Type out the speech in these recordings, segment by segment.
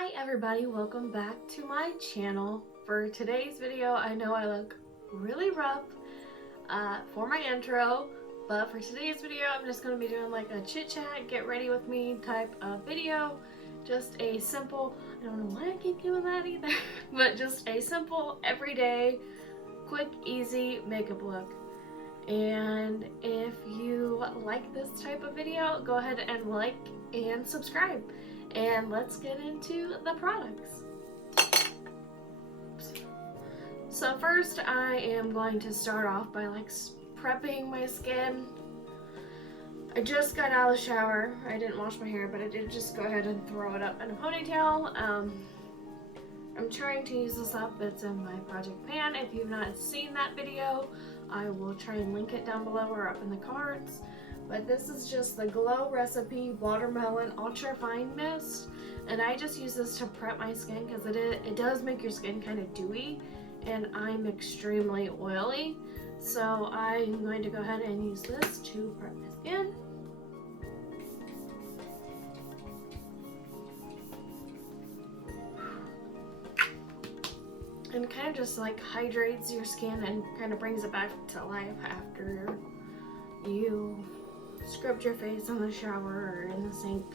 Hi everybody, welcome back to my channel. For today's video, I know I look really rough for my intro, but for today's video I'm just going to be doing like a chit chat, get ready with me type of video. Just a simple, I don't know why I keep doing that either, but just a simple, everyday, quick, easy makeup look. And if you like this type of video, go ahead and like and subscribe. And let's get into the products. So first I am going to start off by prepping my skin. I just got out of the shower. I didn't wash my hair, but I did just go ahead and throw it up in a ponytail. I'm trying to use this up. It's in my project pan. If you've not seen that video, I will try and link it down below or up in the cards. But this is just the Glow Recipe Watermelon Ultra Fine Mist, and I just use this to prep my skin because it does make your skin kind of dewy, and I'm extremely oily, so I'm going to go ahead and use this to prep my skin. And kind of just like hydrates your skin and kind of brings it back to life after you scrubbed your face in the shower or in the sink.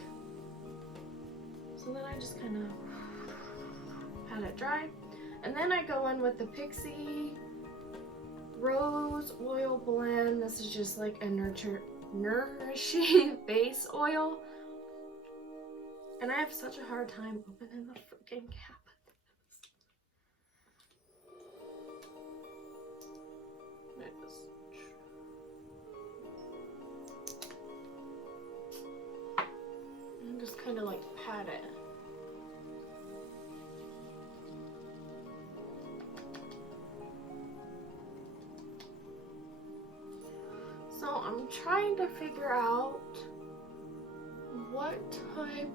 So then I just kind of pat it dry. And then I go in with the Pixie Rose Oil Blend. This is just like a nourishing face oil. And I have such a hard time opening the freaking cap. Just kind of like pat it. So I'm trying to figure out what type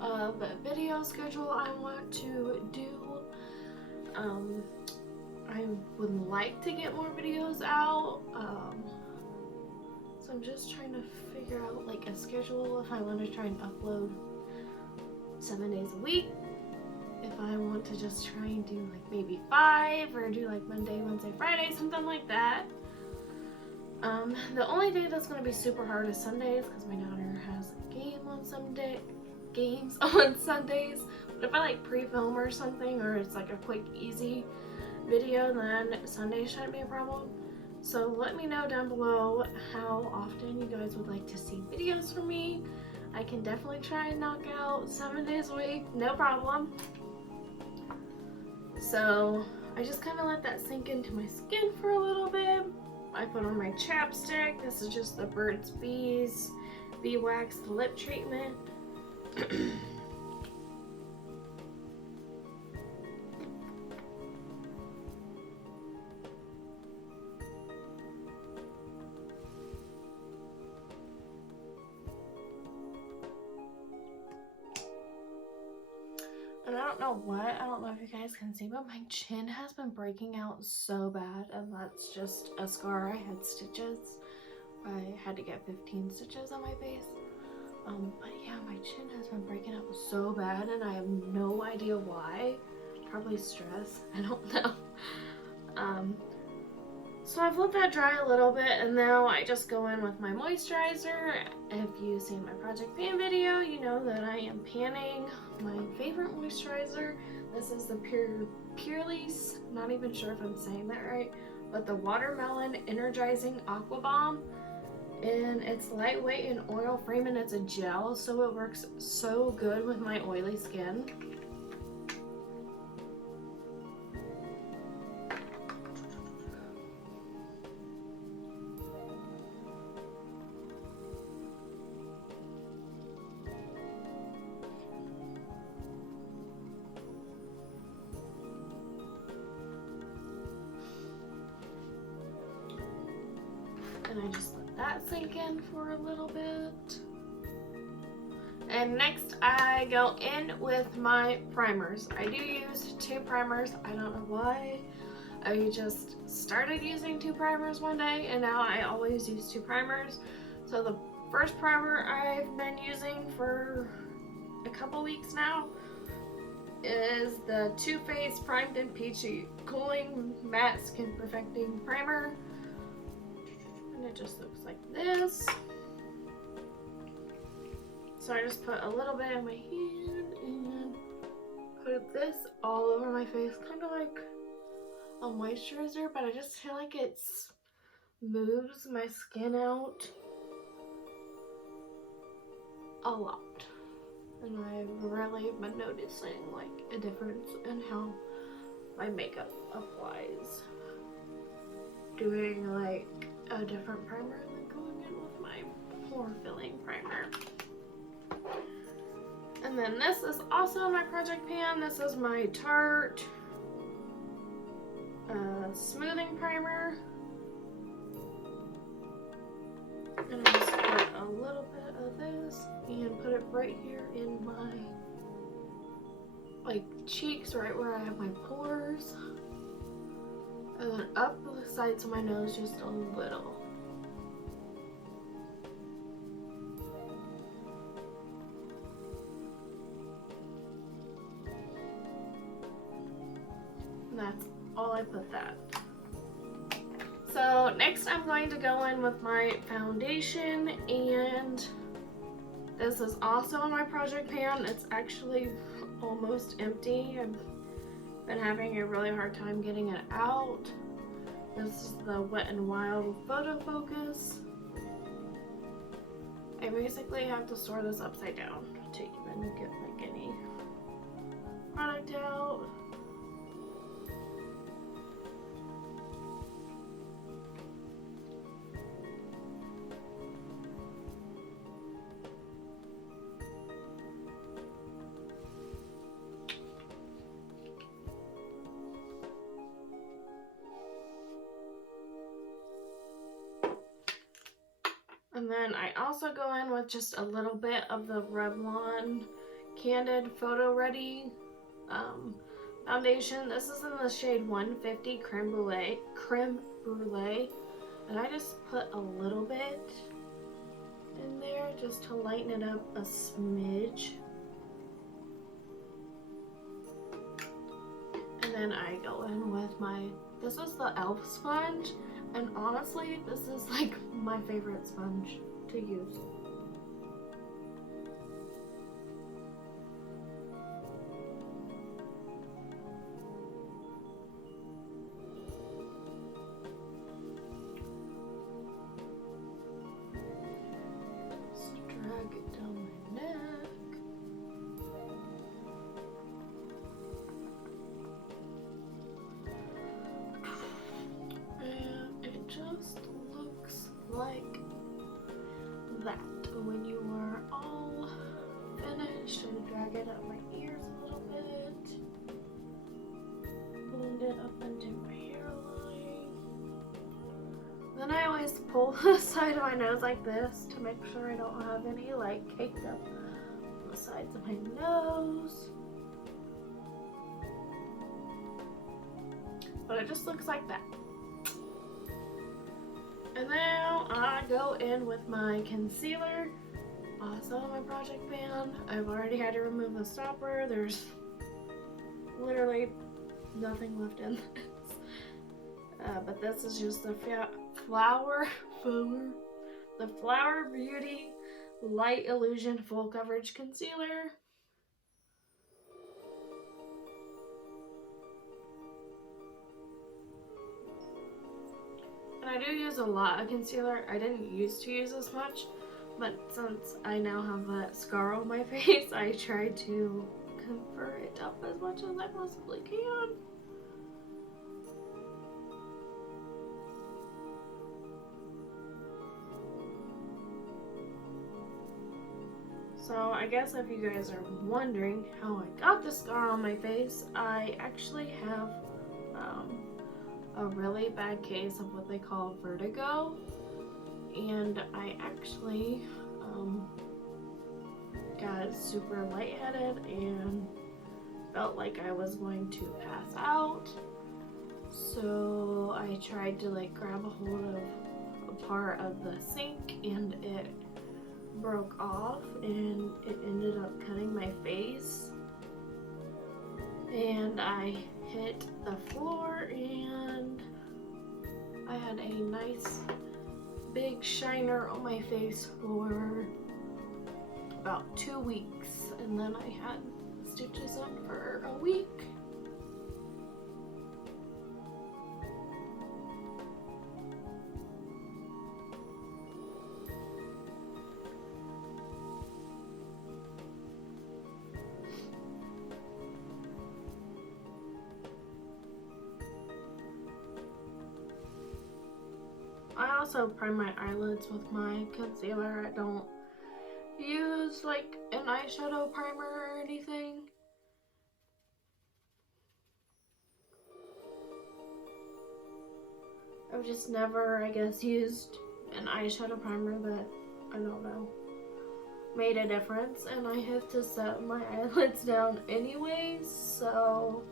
of video schedule I want to do. I would like to get more videos out. So I'm just trying to figure out like a schedule, if I want to try and upload 7 days a week, if I want to just try and do like maybe 5 or do like Monday, Wednesday, Friday, something like that. The only day that's going to be super hard is Sundays because my daughter has a game on games on Sundays. But if I like pre-film or something, or it's like a quick easy video, then Sunday shouldn't be a problem. So let me know down below how often you guys would like to see videos from me. I can definitely try and knock out 7 days a week, no problem. So I just kind of let that sink into my skin for a little bit. I put on my chapstick. This is just the Burt's Bees Bee Wax Lip Treatment. And I don't know if you guys can see, but my chin has been breaking out so bad, and that's just a scar. I had stitches. I had to get 15 stitches on my face. But yeah, my chin has been breaking out so bad, and I have no idea why. Probably stress. I don't know. So I've let that dry a little bit, and now I just go in with my moisturizer. If you've seen my Project Pan video, you know that I am panning my favorite moisturizer. This is the Purely's, not even sure if I'm saying that right, but the Watermelon Energizing Aqua Bomb. And it's lightweight and oil free, and it's a gel, so it works so good with my oily skin. And I just let that sink in for a little bit. And next I go in with my primers. I do use 2 primers. I don't know why. I just started using 2 primers one day, and now I always use 2 primers. So the first primer I've been using for a couple weeks now is the Too Faced Primed and Peachy Cooling Matte Skin Perfecting Primer. And it just looks like this. So I just put a little bit in my hand and put this all over my face, kind of like a moisturizer, but I just feel like it moves my skin out a lot. And I've really been noticing like a difference in how my makeup applies doing like a different primer than going in with my pore filling primer. And then this is also my project pan. This is my Tarte smoothing primer. And I just put a little bit of this and put it right here in my like cheeks, right where I have my pores. And then up the sides of my nose just a little. And that's all I put that. So next I'm going to go in with my foundation, and this is also in my project pan. It's actually almost empty. I've been having a really hard time getting it out. This is the Wet n Wild Photo Focus. I basically have to store this upside down to even get like any product out. And then I also go in with just a little bit of the Revlon Candid Photo Ready foundation. This is in the shade 150 Creme Brulee. And I just put a little bit in there just to lighten it up a smidge. And then I go in with this is the e.l.f. sponge. And honestly, this is like my favorite sponge to use. Just drag it down my neck. Just looks like that when you are all finished. And drag it up my ears a little bit, blend it up into my hairline. Then I always pull the side of my nose like this to make sure I don't have any like caked up on the sides of my nose. But it just looks like that. And now I go in with my concealer, also in my project pan. I've already had to remove the stopper. There's literally nothing left in this. But this is just the Flower Beauty Light Illusion Full Coverage Concealer. I do use a lot of concealer. I didn't used to use as much, but since I now have that scar on my face, I try to cover it up as much as I possibly can. So I guess if you guys are wondering how I got the scar on my face, I actually have a really bad case of what they call vertigo, and I actually got super lightheaded and felt like I was going to pass out. So I tried to like grab a hold of a part of the sink, and it broke off and it ended up cutting my face. And I hit the floor and I had a nice big shiner on my face for about 2 weeks, and then I had stitches on for a week. I also prime my eyelids with my concealer. I don't use like an eyeshadow primer or anything. I've just never, I guess, used an eyeshadow primer that, I don't know, made a difference. And I have to set my eyelids down anyways, so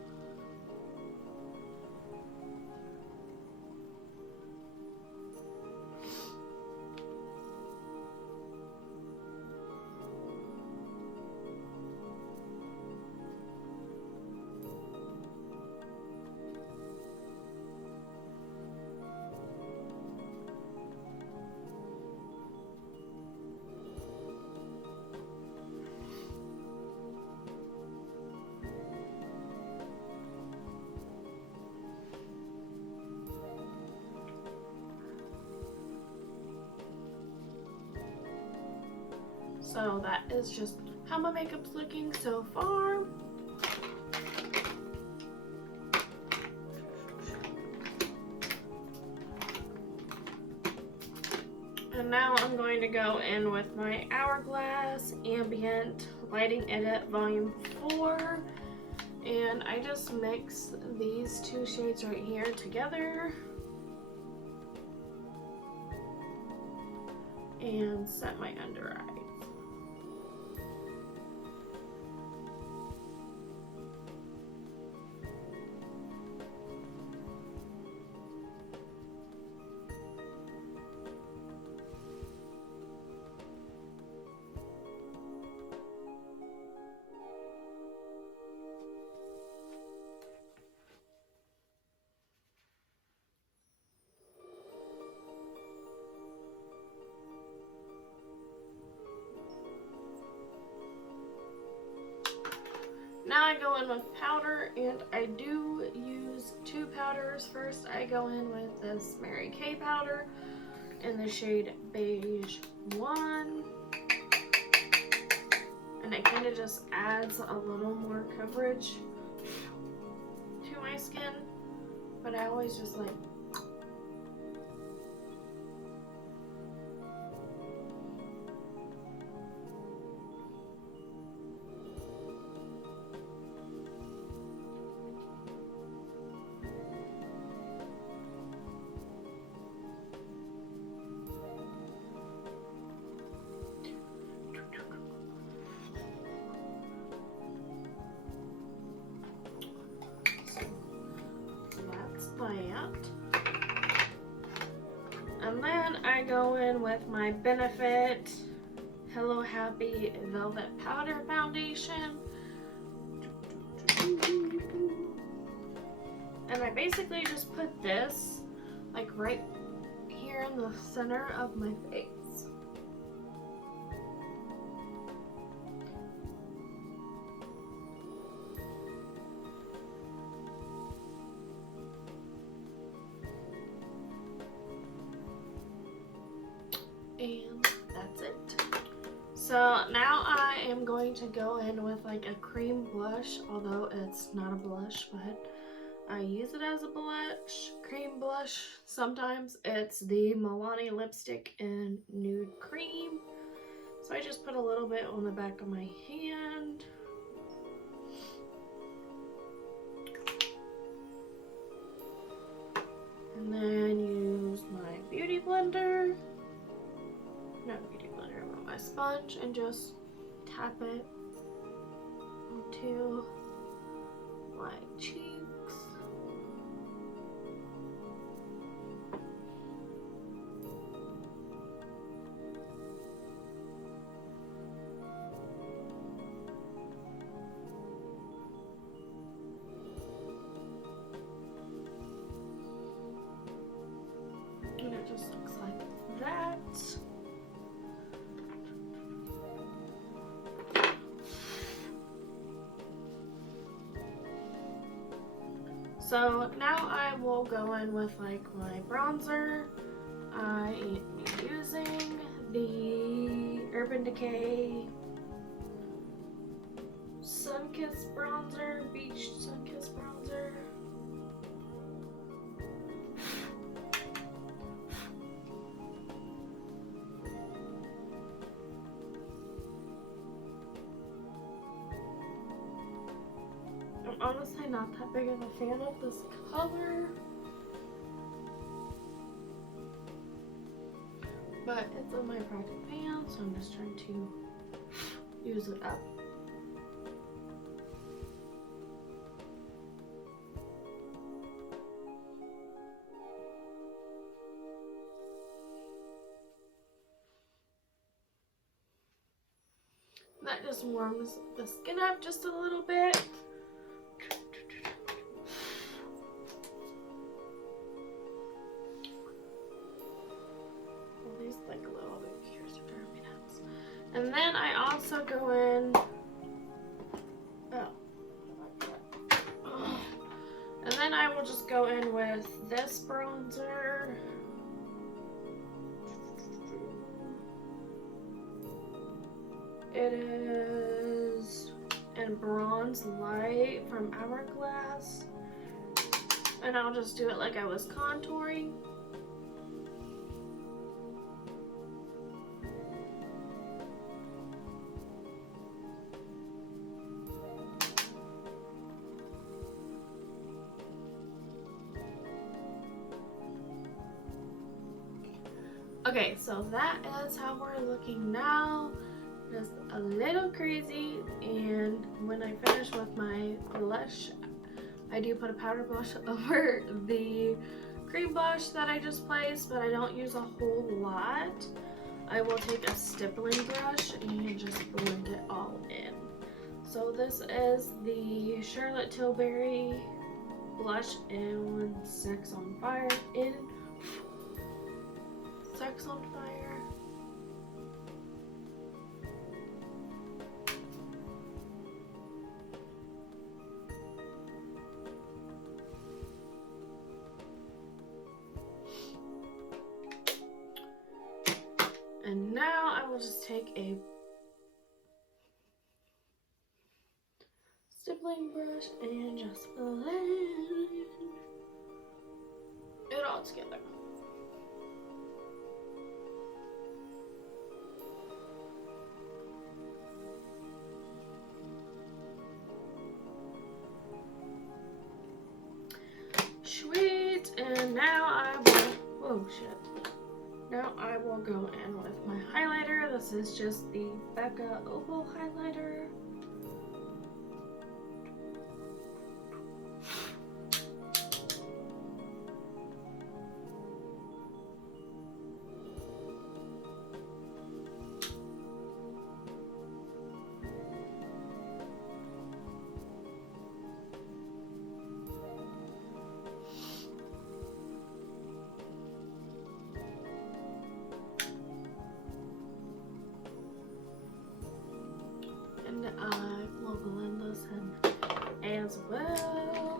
that is just how my makeup's looking so far. And now I'm going to go in with my Hourglass Ambient Lighting Edit Volume 4. And I just mix these two shades right here together. And set my under eyes. Now I go in with powder, and I do use two powders. First, I go in with this Mary Kay powder in the shade Beige 1. And it kind of just adds a little more coverage to my skin. But I always just like that. And then I go in with my Benefit Hello Happy Velvet Powder Foundation. And I basically just put this like right here in the center of my face. And that's it. So now I am going to go in with like a cream blush, although it's not a blush, but I use it as a blush, cream blush. Sometimes it's the Milani lipstick in Nude Cream. So I just put a little bit on the back of my hand. And then use my beauty blender. Not beauty blender, but my sponge, and just tap it onto my cheeks. So now I will go in with like my bronzer. I am using the Urban Decay Sunkissed bronzer, Beach Sunkissed bronzer. I'm honestly not that big of a fan of this color, but it's on my project pan, so I'm just trying to use it up. That just warms the skin up just a little bit. These like a little bit here, so me nuts. And then I also go in. And then I will just go in with this bronzer. It is in Bronze Light from Hourglass. And I'll just do it like I was contouring. Okay, so that is how we're looking now. Just a little crazy, and when I finish with my blush, I do put a powder blush over the cream blush that I just placed, but I don't use a whole lot. I will take a stippling brush and just blend it all in. So this is the Charlotte Tilbury blush in Sex on Fire. Sex on Fire. And now I will just take a stippling brush and just blend it all together. Sweet, and now I will, oh shit. Now I will go in with my highlighter. This is just the Becca Opal highlighter. I will blend this in as well.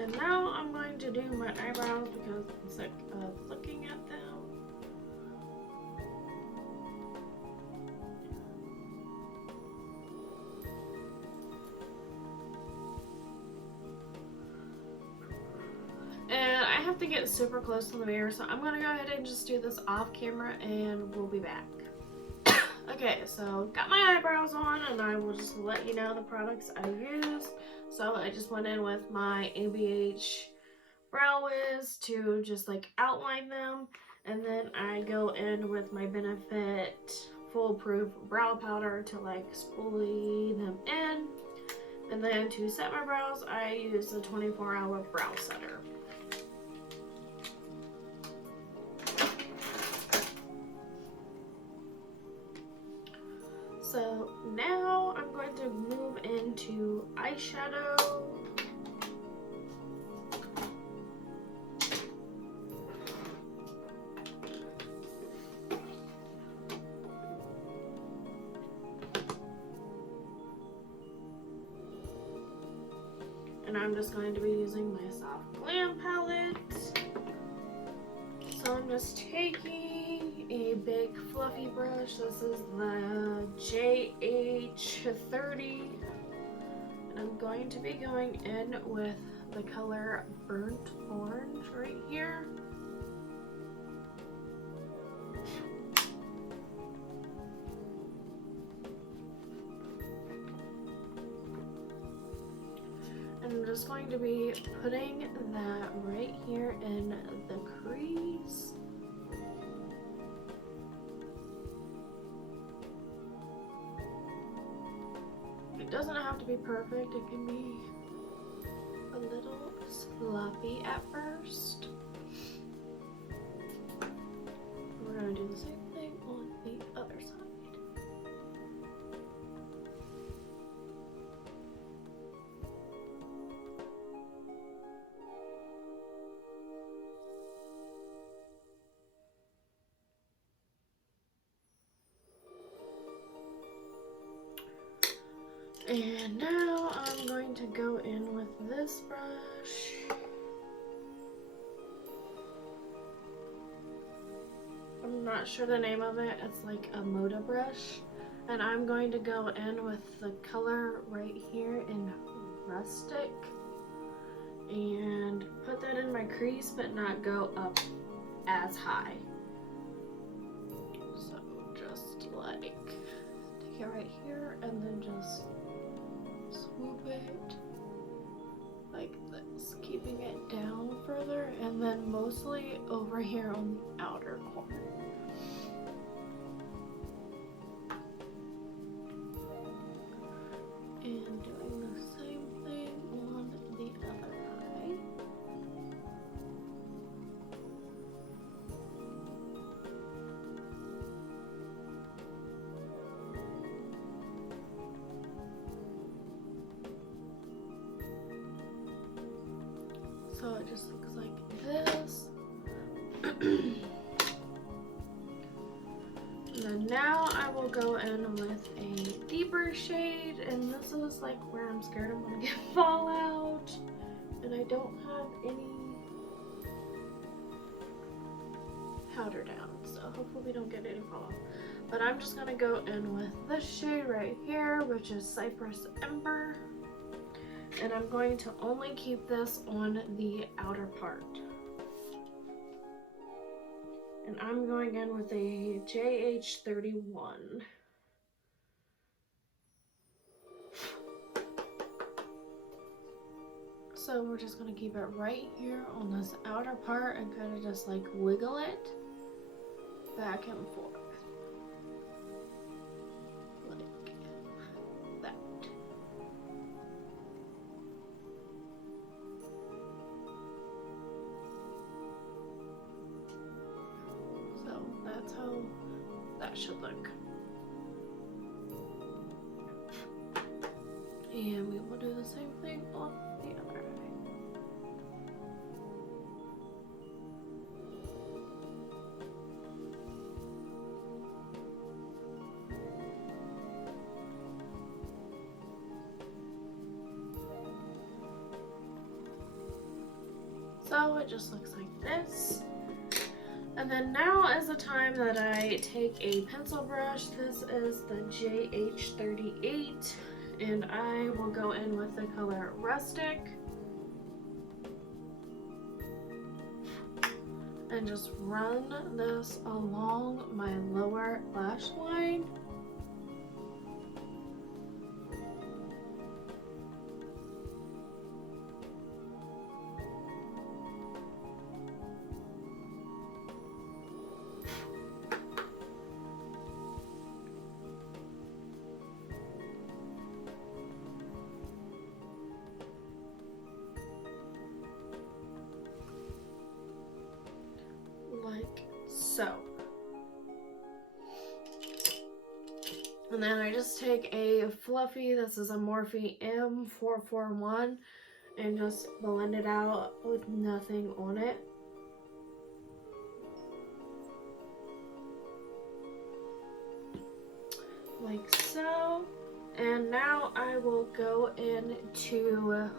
And now I'm going to do my eyebrows because I'm sick of looking at them. To get super close to the mirror, so I'm gonna go ahead and just do this off camera and we'll be back. Okay, so got my eyebrows on, and I will just let you know the products I use. So I just went in with my ABH Brow Wiz to just like outline them, and then I go in with my Benefit Foolproof Brow Powder to like spoolie them in. And then to set my brows, I use the 24-hour brow setter. So now I'm going to move into eyeshadow. And I'm just going to be using my soft glam palette. So I'm just taking a big fluffy brush. This is the JH30. And I'm going to be going in with the color Burnt Orange right here. And I'm just going to be putting that right here in the crease. It doesn't have to be perfect, it can be a little sloppy at first. We're going to do the same thing on the other side. And now I'm going to go in with this brush. I'm not sure the name of it. It's like a Moda brush. And I'm going to go in with the color right here in Rustic. And put that in my crease, but not go up as high. So just like take it right here and then just swoop it like this, keeping it down further, and then mostly over here on the outer corner. And doing the same thing on the other eye. So it just looks like this. And then now I will go in with a deeper shade, and this is like where I'm scared I'm gonna get fallout, and I don't have any powder down, so hopefully we don't get any fallout. But I'm just gonna go in with this shade right here, which is Cypress Ember. And I'm going to only keep this on the outer part. And I'm going in with a JH31. So we're just going to keep it right here on this outer part and kind of just like wiggle it back and forth. Like that. That's how that should look. And we will do the same thing on the other eye. So it just looks like this. And then now is the time that I take a pencil brush. This is the JH38, and I will go in with the color Rustic. And just run this along my lower lash line. Like so. And then I just take a fluffy, this is a Morphe M441, and just blend it out with nothing on it. Like so. And now I will go into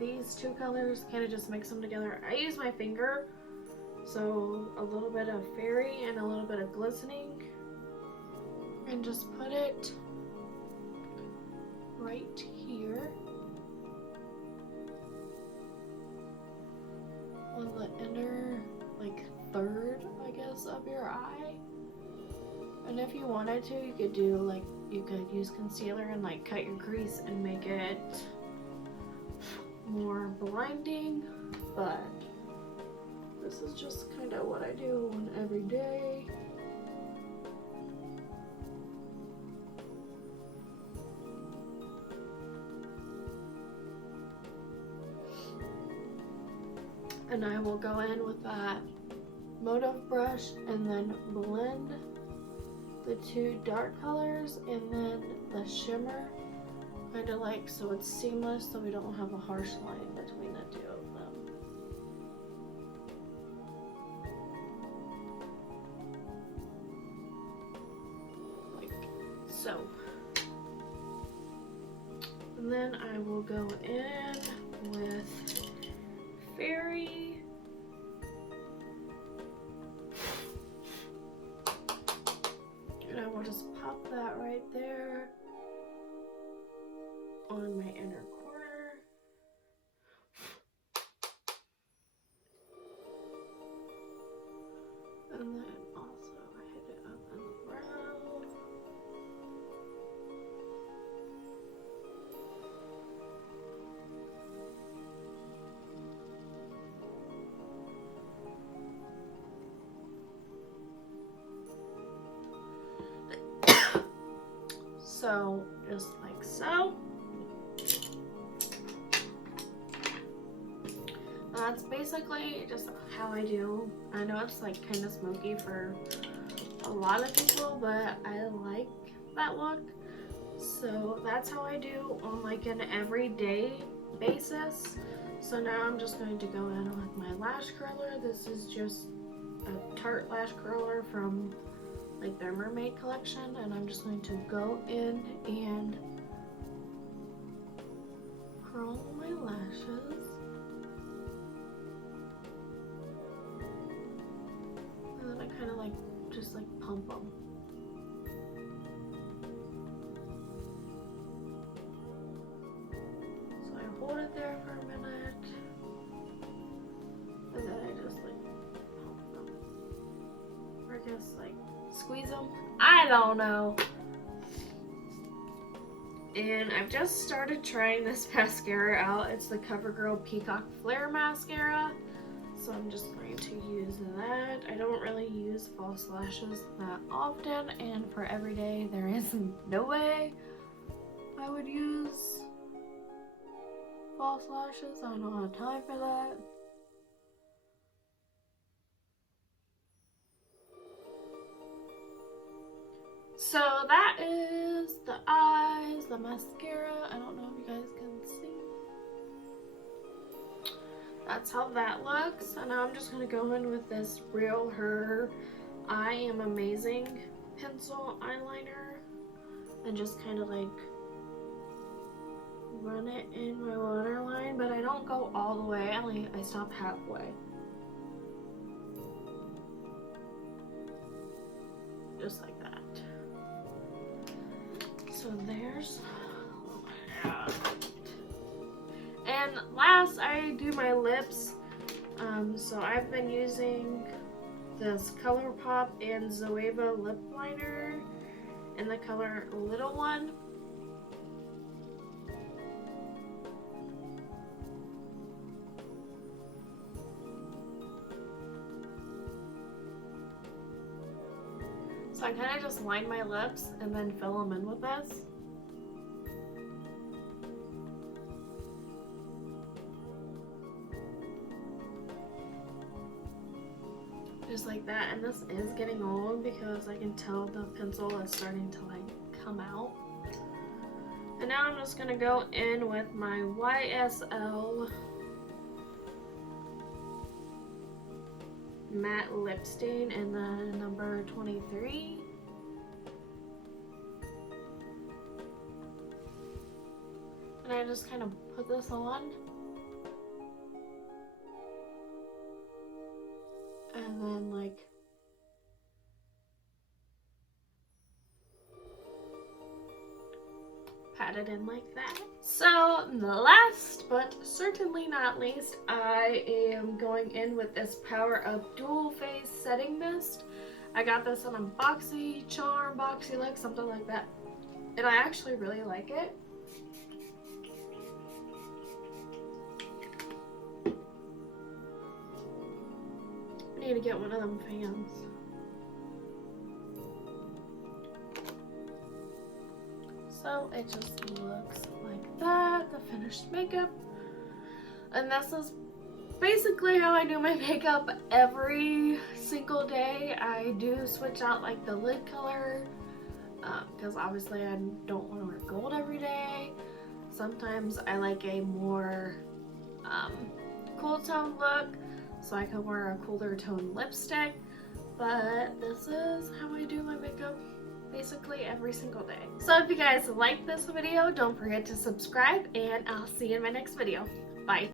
these two colors, kind of just mix them together. I use my finger, so a little bit of fairy and a little bit of glistening, and just put it right here on the inner, like, third, I guess, of your eye. And if you wanted to, you could do, like, you could use concealer and, like, cut your crease and make it more blinding, but this is just kind of what I do on every day. And I will go in with that motive brush and then blend the two dark colors and then the shimmer, kind of like so it's seamless, so we don't have a harsh line between the two of them. Like so. And then I will go in with Fairy. And I will just pop that right there on my inner corner. And then also hit it up in the brown. So, just like so. That's basically just how I do. I know it's like kind of smoky for a lot of people, but I like that look. So that's how I do on like an everyday basis. So now I'm just going to go in with my lash curler. This is just a Tarte lash curler from like their mermaid collection, and I'm just going to go in and curl my lashes. And then I kind of like just like pump them. So I hold it there for a minute, and then I just like pump them. Or I guess like squeeze them. I don't know. And I've just started trying this mascara out. It's the CoverGirl Peacock Flare Mascara. So I'm just going to use that. I don't really use false lashes that often, and for everyday there is no way I would use false lashes. I don't have time for that. So that is the eyes, the mascara. I don't know if you guys can see. That's how that looks. And now I'm just going to go in with this Real Her I Am Amazing pencil eyeliner and just kind of like run it in my waterline, but I don't go all the way. I stop halfway. Just like that. So there's that. And last, I do my lips. So I've been using this ColourPop and Zoeva lip liner in the color Little One. So I kind of just line my lips and then fill them in with this. Just like that. And this is getting old because I can tell the pencil is starting to like come out. And now I'm just going to go in with my YSL matte lip stain in the number 23. And I just kind of put this on. and then like pat it in like that. So last but certainly not least, I am going in with this Power Up Dual Phase Setting Mist. I got this on a BoxyCharm, BoxyLick, something like that, and I actually really like it. I need to get one of them fans. So it just looks like that, the finished makeup. And this is basically how I do my makeup every single day. I do switch out like the lid color because obviously I don't want to wear gold every day. Sometimes I like a more cool tone look, so I can wear a cooler tone lipstick. But this is how I do my makeup basically every single day. So if you guys like this video, don't forget to subscribe, and I'll see you in my next video. Bye.